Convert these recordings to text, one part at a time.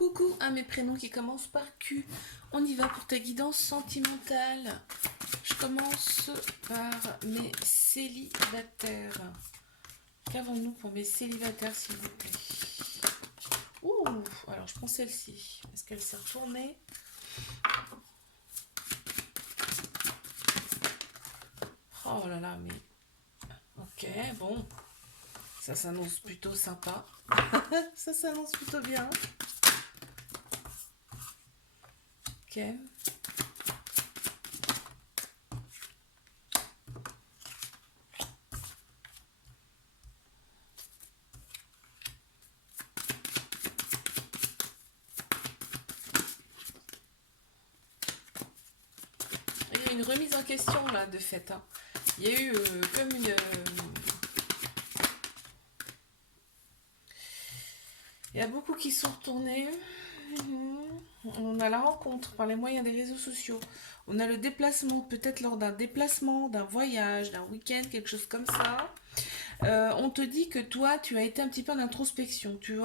Coucou à mes prénoms qui commencent par Q. On y va pour ta guidance sentimentale. Je commence par mes célibataires. Qu'avons-nous pour mes célibataires, s'il vous plaît? Ouh, alors je prends celle-ci. Est-ce qu'elle s'est retournée? Oh là là, mais... Ok, bon. Ça s'annonce plutôt sympa. Ça s'annonce plutôt bien. Ok. Il y a une remise en question là de fait. Hein. Il y a eu comme une... il y a beaucoup qui sont retournés. On a la rencontre par les moyens des réseaux sociaux. On a le déplacement, peut-être lors d'un déplacement, d'un voyage, d'un week-end, quelque chose comme ça. On te dit que toi, tu as été un petit peu en introspection. Tu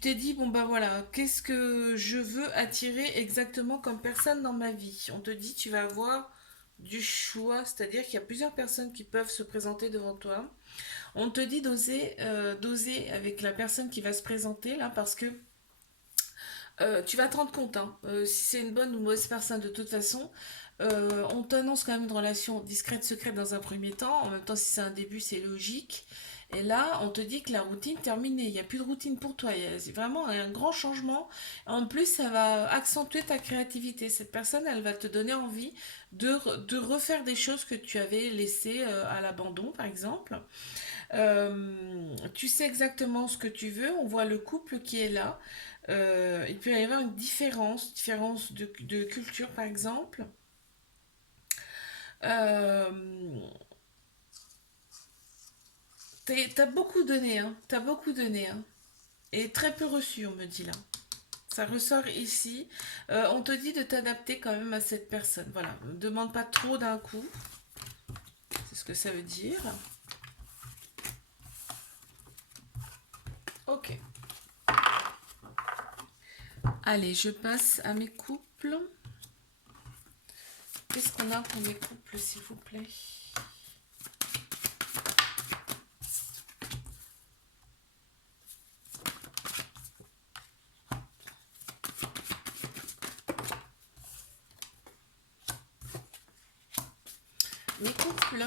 t'es dit, bon ben voilà, qu'est-ce que je veux attirer exactement comme personne dans ma vie? On te dit, tu vas avoir du choix, c'est-à-dire qu'il y a plusieurs personnes qui peuvent se présenter devant toi. On te dit d'oser avec la personne qui va se présenter là, parce que tu vas te rendre compte, hein, si c'est une bonne ou mauvaise personne de toute façon. On t'annonce quand même une relation discrète, secrète dans un premier temps. En même temps, si c'est un début, c'est logique. Et là, on te dit que la routine est terminée. Il n'y a plus de routine pour toi. C'est vraiment un grand changement. En plus, ça va accentuer ta créativité. Cette personne, elle va te donner envie de refaire des choses que tu avais laissées à l'abandon, par exemple. Tu sais exactement ce que tu veux. On voit le couple qui est là. Il peut y avoir une différence de culture, par exemple. Euh, T'as beaucoup donné, hein. T'as beaucoup donné, hein. Et très peu reçu, on me dit là. Ça ressort ici. On te dit de t'adapter quand même à cette personne. Voilà. Ne demande pas trop d'un coup. C'est ce que ça veut dire. Ok. Allez, je passe à mes couples. Qu'est-ce qu'on a pour mes couples, s'il vous plaît? Mes couples.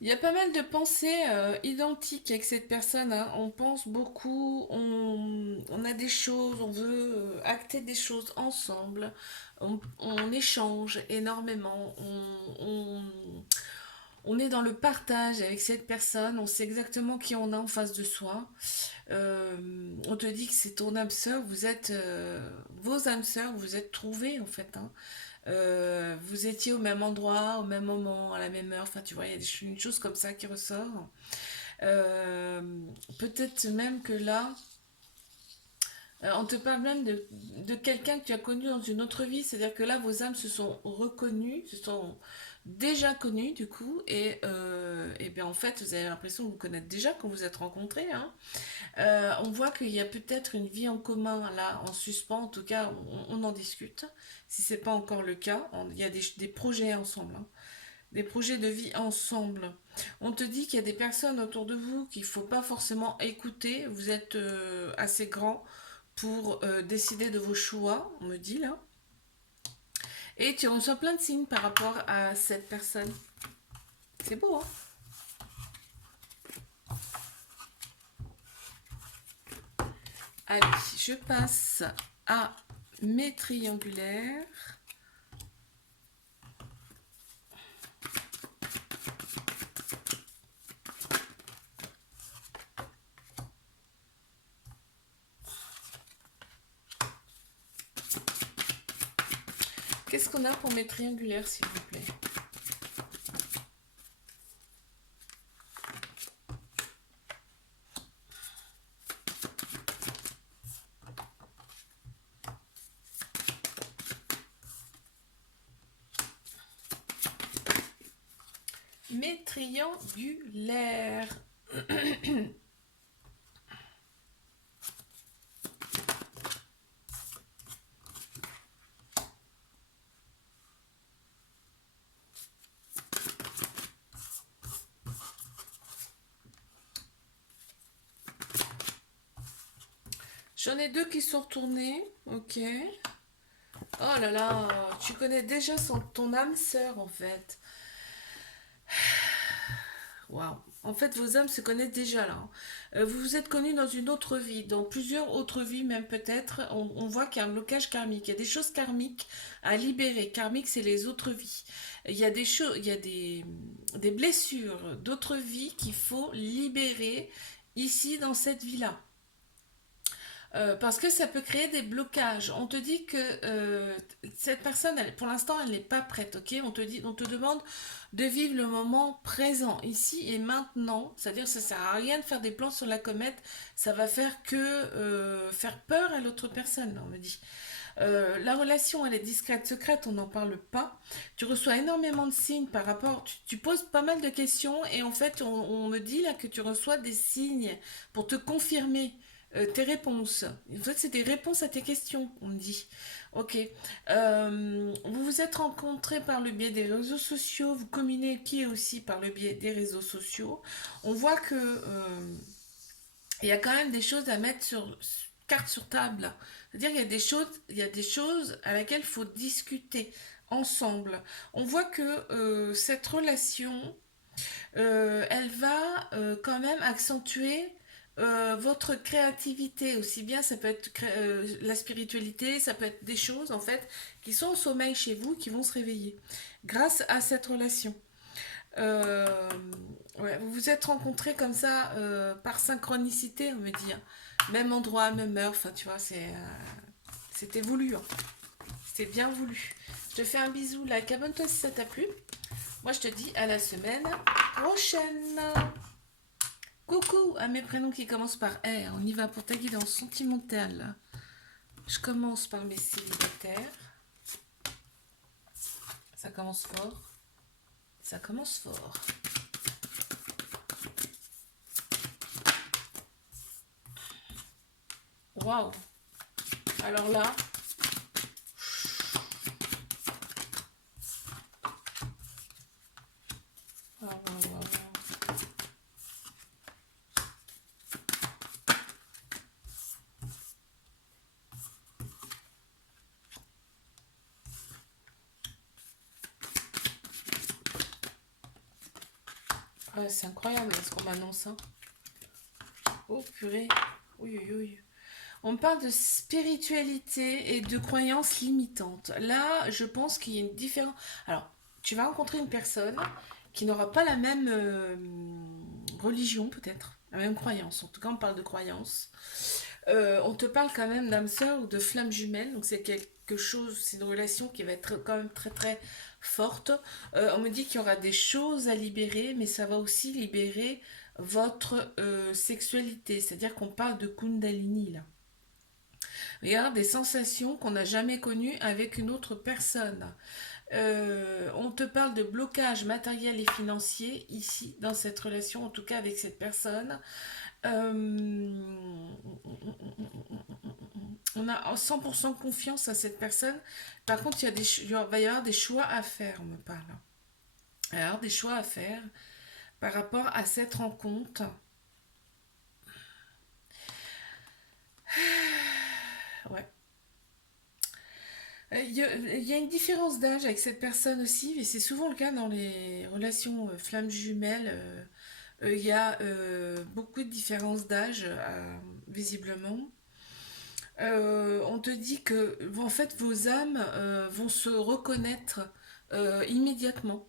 Il y a pas mal de pensées identiques avec cette personne. Hein. On pense beaucoup, on a des choses, on veut acter des choses ensemble, on échange énormément, on est dans le partage avec cette personne, on sait exactement qui on a en face de soi. On te dit que c'est ton âme sœur, vos âmes sœurs, vous êtes trouvés en fait. Hein. Vous étiez au même endroit, au même moment, à la même heure. Enfin, tu vois, il y a une chose comme ça qui ressort. Euh, Peut-être même que là, on te parle même de quelqu'un que tu as connu dans une autre vie. C'est-à-dire que là, vos âmes se sont reconnues, se sont déjà connues du coup. Et bien en fait, vous avez l'impression de vous connaître déjà quand vous êtes rencontrés. Hein. On voit qu'il y a peut-être une vie en commun là en suspens, en tout cas on en discute. Si c'est pas encore le cas, il y a des projets ensemble, hein. Des projets de vie ensemble. On te dit qu'il y a des personnes autour de vous qu'il ne faut pas forcément écouter. Vous êtes assez grand pour décider de vos choix, on me dit là. Et tu reçois plein de signes par rapport à cette personne. C'est beau, hein? Allez, je passe à mes triangulaires. Qu'est-ce qu'on a pour mes triangulaires, s'il vous plaît? Mes triangulaires. J'en ai deux qui sont retournés. Ok. Oh là là, tu connais déjà ton âme sœur en fait. Waouh. En fait, vos âmes se connaissent déjà là, hein. Vous vous êtes connus dans une autre vie, dans plusieurs autres vies même peut-être. On voit qu'il y a un blocage karmique. Il y a des choses karmiques à libérer. Karmique, c'est les autres vies. Il y a des choses, il y a des blessures d'autres vies qu'il faut libérer ici dans cette vie-là. Parce que ça peut créer des blocages. On te dit que cette personne, pour l'instant, elle n'est pas prête, ok? On te demande de vivre le moment présent, ici et maintenant. C'est-à-dire, ça sert à rien de faire des plans sur la comète. Ça va faire que faire peur à l'autre personne, on me dit. La relation, elle est discrète, secrète, on n'en parle pas. Tu reçois énormément de signes par rapport. Tu poses pas mal de questions et en fait, on me dit là que tu reçois des signes pour te confirmer tes réponses. En fait, c'est des réponses à tes questions, on me dit. Ok. Vous vous êtes rencontrés par le biais des réseaux sociaux, vous communiquez aussi par le biais des réseaux sociaux. On voit que il y a quand même des choses à mettre sur carte sur table. C'est-à-dire qu'il y a il y a des choses à laquelle il faut discuter ensemble. On voit que cette relation, elle va quand même accentuer votre créativité aussi bien. Ça peut être la spiritualité, ça peut être des choses en fait qui sont au sommeil chez vous, qui vont se réveiller grâce à cette relation. Euh, ouais, vous vous êtes rencontrés comme ça par synchronicité, on me dit, hein. Même endroit, même heure, enfin tu vois, c'était voulu, hein. C'était bien voulu. Je te fais un bisou, like, abonne-toi si ça t'a plu. Moi je te dis à la semaine prochaine. Coucou à mes prénoms qui commencent par R. On y va pour ta guidance sentimentale. Je commence par mes célibataires. Ça commence fort. Ça commence fort. Waouh. Alors là, waouh, waouh, waouh. Ouais, c'est incroyable ce qu'on m'annonce, hein. Oh purée. Oui, oui, oui. On parle de spiritualité et de croyances limitantes. Là, je pense qu'il y a une différence. Alors, tu vas rencontrer une personne qui n'aura pas la même religion, peut-être, la même croyance. En tout cas, on parle de croyances. On te parle quand même d'âme sœur ou de flamme jumelle, donc c'est quelque chose, c'est une relation qui va être quand même très très forte. On me dit qu'il y aura des choses à libérer, mais ça va aussi libérer votre sexualité, c'est-à-dire qu'on parle de Kundalini là. Regarde, des sensations qu'on n'a jamais connues avec une autre personne. On te parle de blocage matériel et financier ici, dans cette relation, en tout cas avec cette personne. Euh, on a 100% confiance à cette personne. Par contre, il va y avoir des choix à faire, on me parle. Il va y avoir des choix à faire par rapport à cette rencontre. Ouais. Il y a une différence d'âge avec cette personne aussi, et c'est souvent le cas dans les relations flammes jumelles. Il y a beaucoup de différences d'âge, visiblement. On te dit que en fait vos âmes vont se reconnaître immédiatement.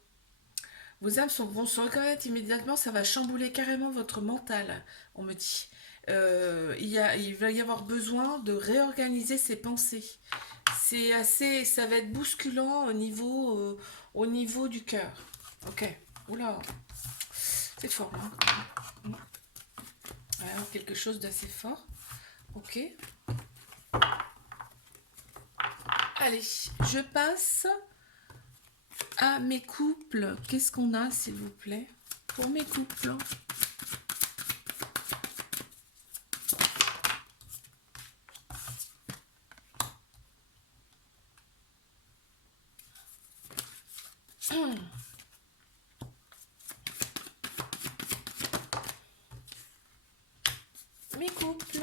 Vos âmes vont se reconnaître immédiatement, ça va chambouler carrément votre mental, on me dit. Il va y avoir besoin de réorganiser ses pensées. C'est assez, ça va être bousculant au niveau du cœur. Ok. Oula, c'est fort là. Alors quelque chose d'assez fort. Ok. Allez, je passe à mes couples. Qu'est-ce qu'on a, s'il vous plaît, pour mes couples? Mes couples.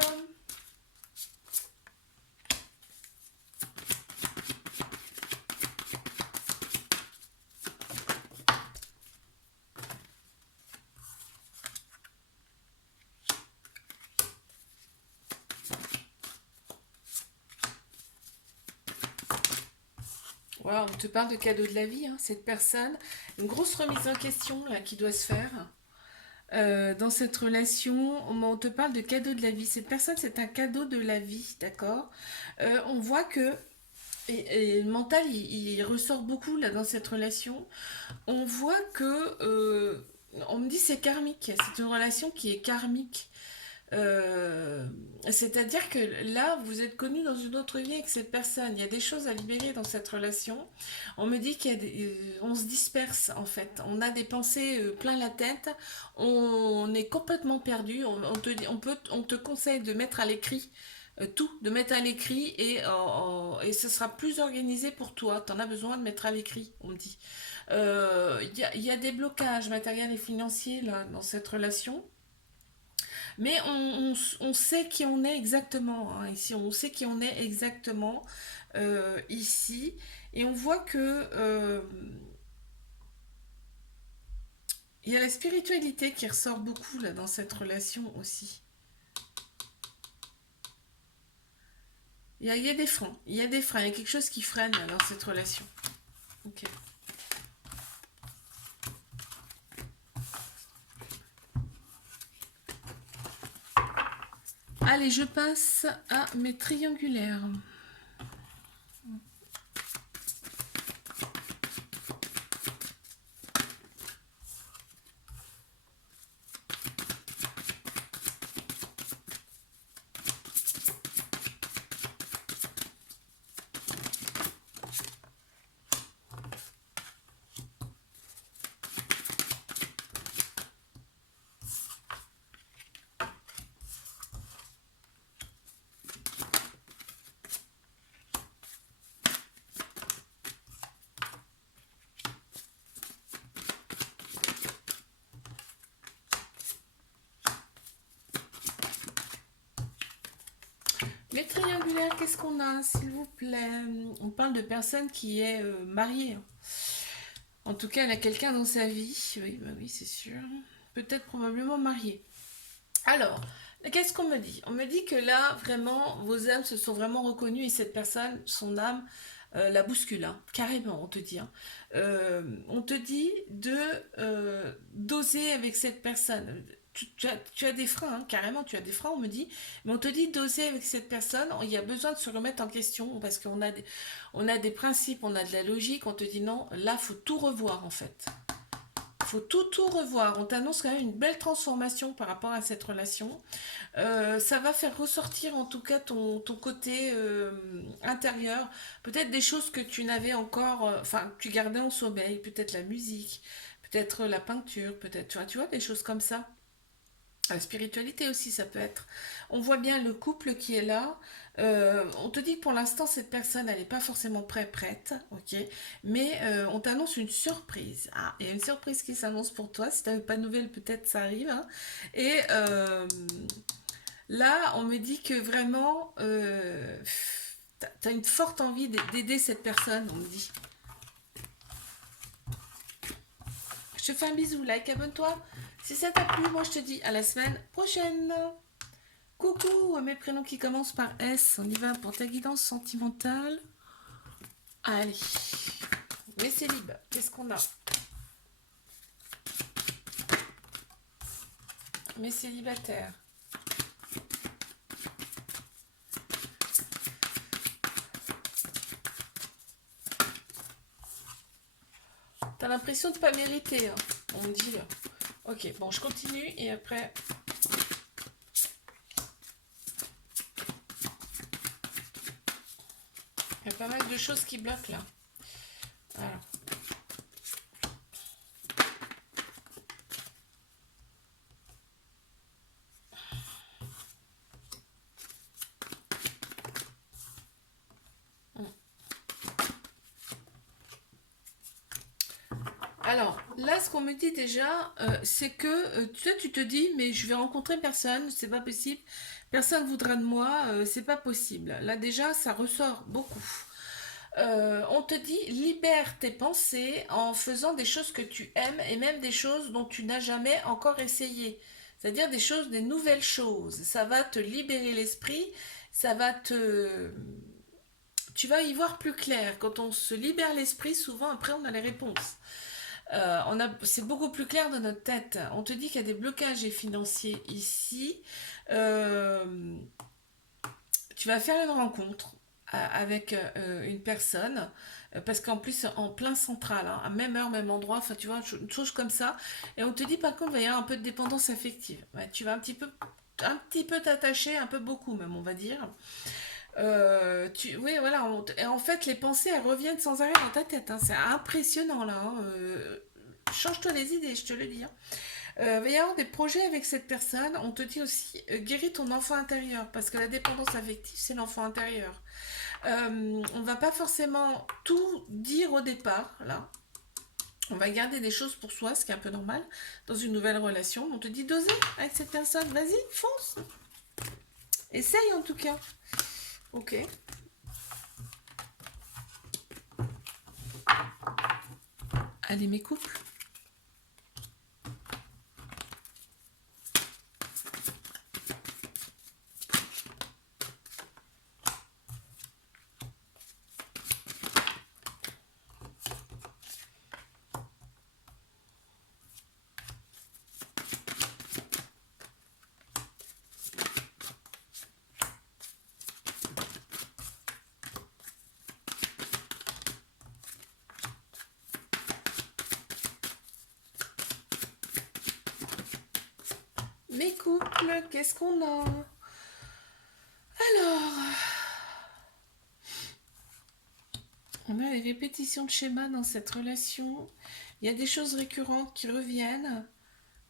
Voilà, on te parle de cadeau de la vie, hein, cette personne. Une grosse remise en question là, qui doit se faire. Dans cette relation, on te parle de cadeau de la vie. Cette personne, c'est un cadeau de la vie, d'accord. On voit que, et le mental, il ressort beaucoup là dans cette relation. On voit que, on me dit c'est karmique. C'est une relation qui est karmique. Euh, C'est-à-dire que là, vous êtes connu dans une autre vie avec cette personne. Il y a des choses à libérer dans cette relation. On me dit on se disperse en fait. On a des pensées plein la tête. On est complètement perdu. On te conseille de mettre à l'écrit tout, de mettre à l'écrit et ce sera plus organisé pour toi. Tu en as besoin de mettre à l'écrit, on me dit. Il y a des blocages matériels et financiers là, dans cette relation. Mais on sait qui on est exactement hein, ici, on sait qui on est exactement ici, et on voit que il y a la spiritualité qui ressort beaucoup là dans cette relation aussi. Il y a des freins, il y a des freins, il y a quelque chose qui freine là, dans cette relation. Ok. Allez, je passe à mes triangulaires. Les triangulaires, qu'est-ce qu'on a, s'il vous plaît? On parle de personne qui est mariée. En tout cas, elle a quelqu'un dans sa vie. Oui, bah oui, c'est sûr. Peut-être probablement mariée. Alors, qu'est-ce qu'on me dit? On me dit que là, vraiment, vos âmes se sont vraiment reconnues et cette personne, son âme, la bouscule, hein. Carrément, on te dit, hein. On te dit de d'oser avec cette personne. Tu as des freins, hein, carrément, tu as des freins, on me dit, mais on te dit d'oser avec cette personne. Il y a besoin de se remettre en question parce on a des principes, on a de la logique. On te dit non, là, faut tout revoir en fait. Faut tout revoir. On t'annonce quand même une belle transformation par rapport à cette relation. Ça va faire ressortir en tout cas ton côté intérieur. Peut-être des choses que tu n'avais encore, enfin, que tu gardais en sommeil. Peut-être la musique, peut-être la peinture, peut-être, tu vois, des choses comme ça. La spiritualité aussi, ça peut être. On voit bien le couple qui est là. On te dit que pour l'instant, cette personne, elle n'est pas forcément prête, ok. Mais on t'annonce une surprise. Ah, il y a une surprise qui s'annonce pour toi. Si tu n'avais pas de nouvelles, peut-être ça arrive, hein. Et là, on me dit que vraiment, tu as une forte envie d'aider cette personne, on me dit. Je te fais un bisou, like, abonne-toi. Si ça t'a plu, moi je te dis à la semaine prochaine. Coucou, mes prénoms qui commencent par S. On y va pour ta guidance sentimentale. Allez. Mes célibes, qu'est-ce qu'on a? Mes célibataires. T'as l'impression de pas mériter, hein, on me dit là. Ok, bon, je continue et après... Il y a pas mal de choses qui bloquent là. Alors. Alors, là, ce qu'on me dit déjà, c'est que tu sais, tu te dis, mais je vais rencontrer personne, c'est pas possible, personne voudra de moi, c'est pas possible. Là, déjà, ça ressort beaucoup. On te dit, libère tes pensées en faisant des choses que tu aimes et même des choses dont tu n'as jamais encore essayé. C'est-à-dire des choses, des nouvelles choses. Ça va te libérer l'esprit, ça va te... Tu vas y voir plus clair. Quand on se libère l'esprit, souvent après on a les réponses. C'est beaucoup plus clair dans notre tête. On te dit qu'il y a des blocages financiers ici. Euh, Tu vas faire une rencontre avec une personne, parce qu'en plus, en plein central, hein, à même heure, même endroit, enfin, tu vois, une chose comme ça. Et on te dit, par contre, il va y avoir un peu de dépendance affective. Ouais, tu vas un petit peu t'attacher, un peu beaucoup même, on va dire. Oui, voilà. Et en fait, les pensées, elles reviennent sans arrêt dans ta tête, hein. C'est impressionnant, là, hein. Change-toi les idées, je te le dis, hein. Il va y avoir des projets avec cette personne. On te dit aussi, guéris ton enfant intérieur, parce que la dépendance affective, c'est l'enfant intérieur. On va pas forcément tout dire au départ, là. On va garder des choses pour soi, ce qui est un peu normal, dans une nouvelle relation. On te dit d'oser avec cette personne. Vas-y, fonce. Essaye en tout cas. Ok. Allez, mes couples. Mes couples, qu'est-ce qu'on a? Alors, on a des répétitions de schémas dans cette relation. Il y a des choses récurrentes qui reviennent.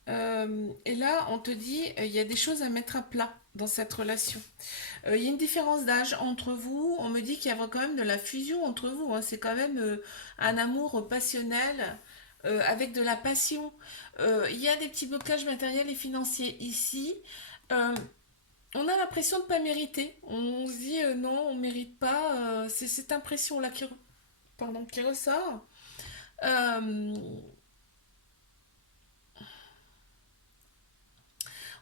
Et là, on te dit, il y a des choses à mettre à plat dans cette relation. Il y a une différence d'âge entre vous. On me dit qu'il y a quand même de la fusion entre vous, hein. C'est quand même un amour passionnel avec de la passion. Il y a des petits blocages matériels et financiers ici. Euh, on a l'impression de ne pas mériter. On se dit non, on ne mérite pas. C'est cette impression-là qui ressort. Euh,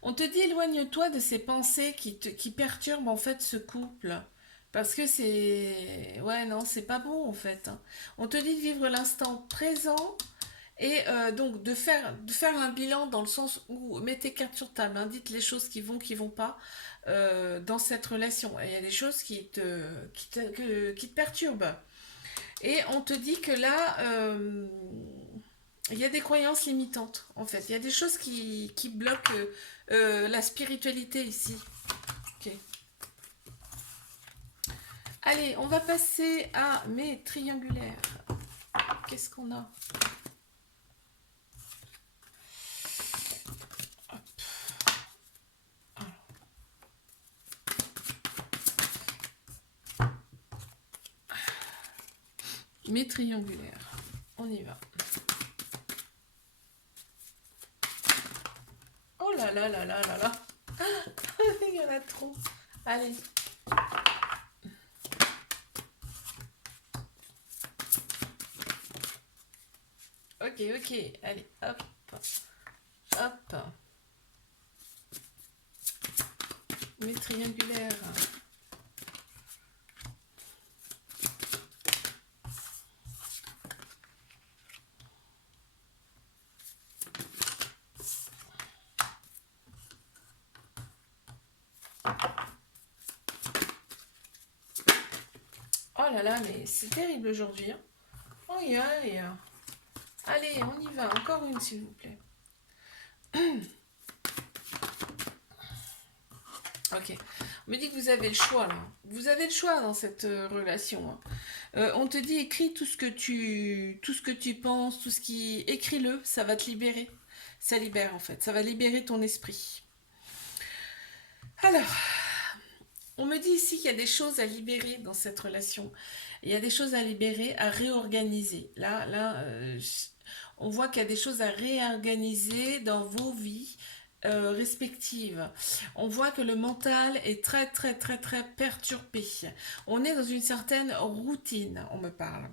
On te dit éloigne-toi de ces pensées qui perturbent en fait ce couple. Parce que c'est... Ouais, non, c'est pas bon en fait, hein. On te dit de vivre l'instant présent et donc de faire un bilan dans le sens où mets tes cartes sur table, hein, dites les choses qui vont pas dans cette relation. Et il y a des choses qui te perturbent. Et on te dit que là, il y a des croyances limitantes, en fait. Il y a des choses qui bloquent la spiritualité ici. Ok. Allez, on va passer à mes triangulaires. Qu'est-ce qu'on a? Mes triangulaires. On y va. Oh là là là là là là. Il y en a trop. Allez. Ok, ok. Allez, hop. Hop. Mes triangulaires. Oh là là, mais c'est terrible aujourd'hui, hein. Oh, yeah, yeah. Allez, on y va. Encore une, s'il vous plaît. Ok. On me dit que vous avez le choix, là. Vous avez le choix dans cette relation, hein. On te dit, écris tout ce que tu penses, tout ce qui... Écris-le, ça va te libérer. Ça libère, en fait. Ça va libérer ton esprit. Alors, on me dit ici qu'il y a des choses à libérer dans cette relation. Il y a des choses à libérer, à réorganiser. On voit qu'il y a des choses à réorganiser dans vos vies respectives. On voit que le mental est très, très, très, très perturbé. On est dans une certaine routine, on me parle.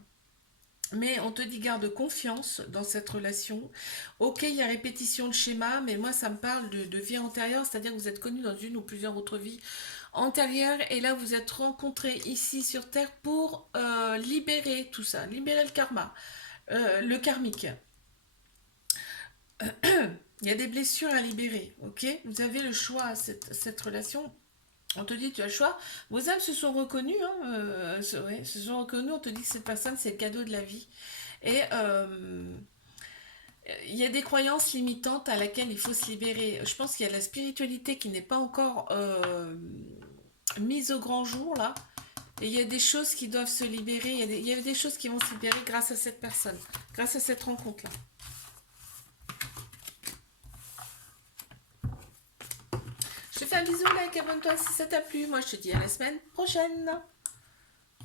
Mais on te dit garde confiance dans cette relation. Ok, il y a répétition de schéma, mais moi ça me parle de vie antérieure, c'est-à-dire que vous êtes connus dans une ou plusieurs autres vies antérieures et là vous êtes rencontrés ici sur Terre pour libérer tout ça, libérer le karma, le karmique. Il y a des blessures à libérer, ok? Vous avez le choix, cette relation. On te dit, tu as le choix. Vos âmes se sont reconnues, hein, ouais, se sont reconnues. On te dit que cette personne, c'est le cadeau de la vie. Et il y a des croyances limitantes à laquelle il faut se libérer. Je pense qu'il y a la spiritualité qui n'est pas encore mise au grand jour, là. Et il y a des choses qui doivent se libérer. Il y a des choses qui vont se libérer grâce à cette personne, grâce à cette rencontre-là. Je te fais un bisou, like, abonne-toi si ça t'a plu. Moi, je te dis à la semaine prochaine.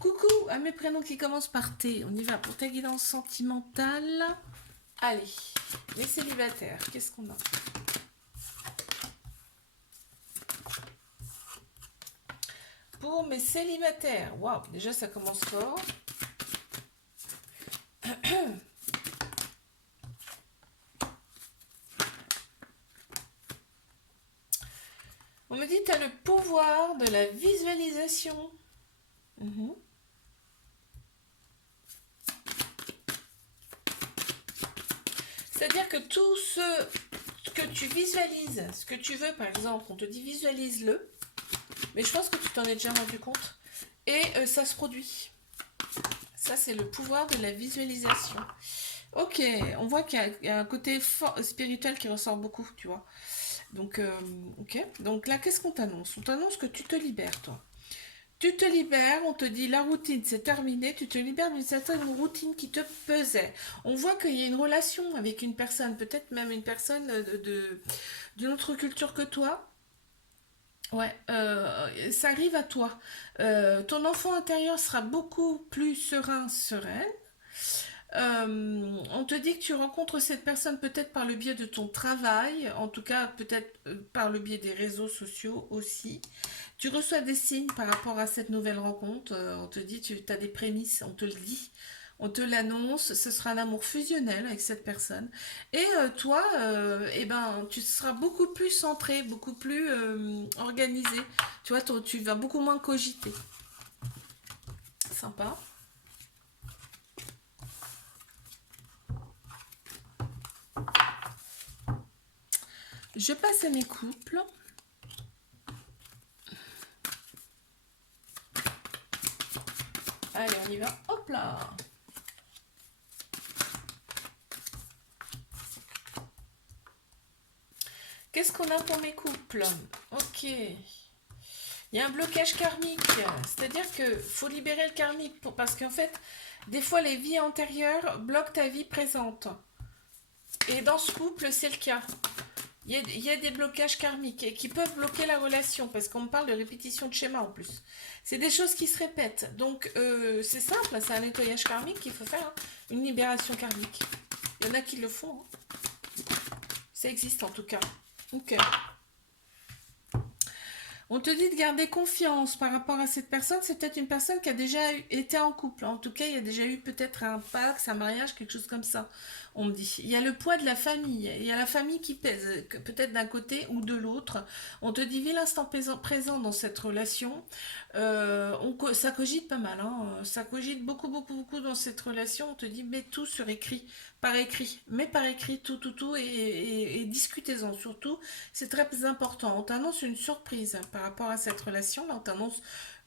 Coucou à mes prénoms qui commencent par T. On y va pour ta guidance sentimentale. Allez, les célibataires, qu'est-ce qu'on a? Pour mes célibataires, waouh, déjà ça commence fort. On me dit tu as le pouvoir de la visualisation. Mhm. C'est-à-dire que tout ce que tu visualises, ce que tu veux, par exemple, on te dit visualise-le, mais je pense que tu t'en es déjà rendu compte, et ça se produit. Ça, c'est le pouvoir de la visualisation. Ok, on voit qu'il y a un côté spirituel qui ressort beaucoup, tu vois. Donc, ok. Donc là, qu'est-ce qu'on t'annonce? On t'annonce que tu te libères, toi. Tu te libères, on te dit la routine c'est terminé, tu te libères d'une certaine routine qui te pesait. On voit qu'il y a une relation avec une personne, peut-être même une personne d'une autre culture que toi. Ouais, ça arrive à toi. Ton enfant intérieur sera beaucoup plus serein, sereine. On te dit que tu rencontres cette personne peut-être par le biais de ton travail, en tout cas peut-être par le biais des réseaux sociaux aussi. Tu reçois des signes par rapport à cette nouvelle rencontre. On te dit, tu as des prémices, on te le dit. On te l'annonce, ce sera un amour fusionnel avec cette personne. Et toi, eh ben, tu seras beaucoup plus centré, beaucoup plus organisé. Tu vois, tu vas beaucoup moins cogiter. Sympa. Je passe à mes couples. Allez, on y va. Hop là. Qu'est-ce qu'on a pour mes couples? Ok. Il y a un blocage karmique. C'est-à-dire que faut libérer le karmique parce qu'en fait, des fois, les vies antérieures bloquent ta vie présente. Et dans ce couple, c'est le cas. Il y a des blocages karmiques qui peuvent bloquer la relation parce qu'on me parle de répétition de schéma en plus. C'est des choses qui se répètent. Donc, c'est simple, c'est un nettoyage karmique qu'il faut faire. Hein. Une libération karmique. Il y en a qui le font. Hein. Ça existe en tout cas. Ok. On te dit de garder confiance par rapport à cette personne. C'est peut-être une personne qui a déjà été en couple. En tout cas, il y a déjà eu peut-être un pacte, un mariage, quelque chose comme ça. On me dit. Il y a le poids de la famille. Il y a la famille qui pèse, peut-être d'un côté ou de l'autre. On te dit, vis l'instant présent dans cette relation. Ça cogite pas mal. Hein. Ça cogite beaucoup, beaucoup, beaucoup dans cette relation. On te dit, mets tout sur écrit. Par écrit. Mets par écrit tout. Et discutez-en surtout. C'est très important. On t'annonce une surprise par rapport à cette relation. Là, on t'annonce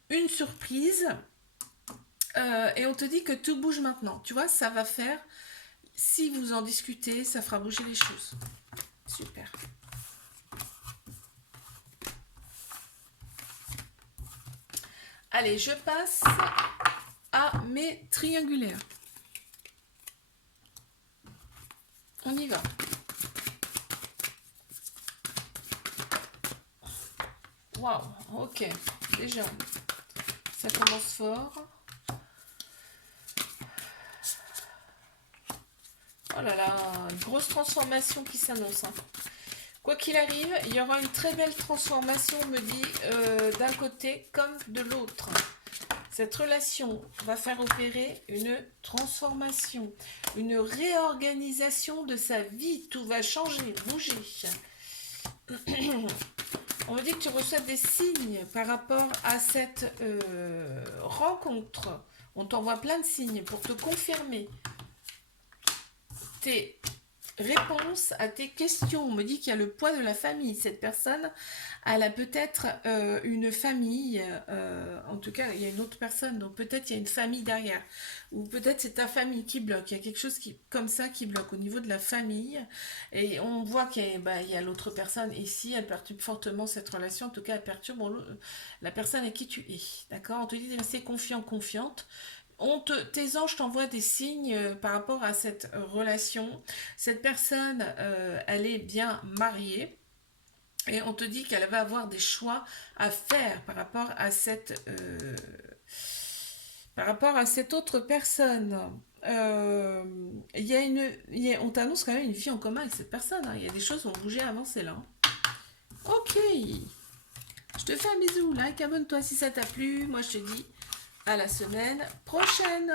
une surprise. Et on te dit que tout bouge maintenant. Tu vois, ça va faire si vous en discutez, ça fera bouger les choses. Super. Allez, je passe à mes triangulaires. On y va. Waouh, ok. Déjà, ça commence fort. Oh là là, une grosse transformation qui s'annonce. Hein. Quoi qu'il arrive, il y aura une très belle transformation, on me dit, d'un côté comme de l'autre. Cette relation va faire opérer une transformation, une réorganisation de sa vie. Tout va changer, bouger. On me dit que tu reçois des signes par rapport à cette rencontre. On t'envoie plein de signes pour te confirmer tes réponses à tes questions. On me dit qu'il y a le poids de la famille. Cette personne, elle a peut-être une famille. En tout cas, il y a une autre personne. Donc peut-être il y a une famille derrière. Ou peut-être c'est ta famille qui bloque. Il y a quelque chose comme ça qui bloque au niveau de la famille. Et on voit qu'il y a l'autre personne ici. Elle perturbe fortement cette relation. En tout cas, elle perturbe la personne avec qui tu es. D'accord? On te dit de rester confiant, confiante. Tes anges t'envoient des signes par rapport à cette relation. Cette personne, elle est bien mariée. Et on te dit qu'elle va avoir des choix à faire par rapport à cette autre personne. On t'annonce quand même une vie en commun avec cette personne. Hein. Il y a des choses qui vont bouger, avancer là. Hein. Ok. Je te fais un bisou. Like, abonne-toi si ça t'a plu. Moi, je te dis à la semaine prochaine.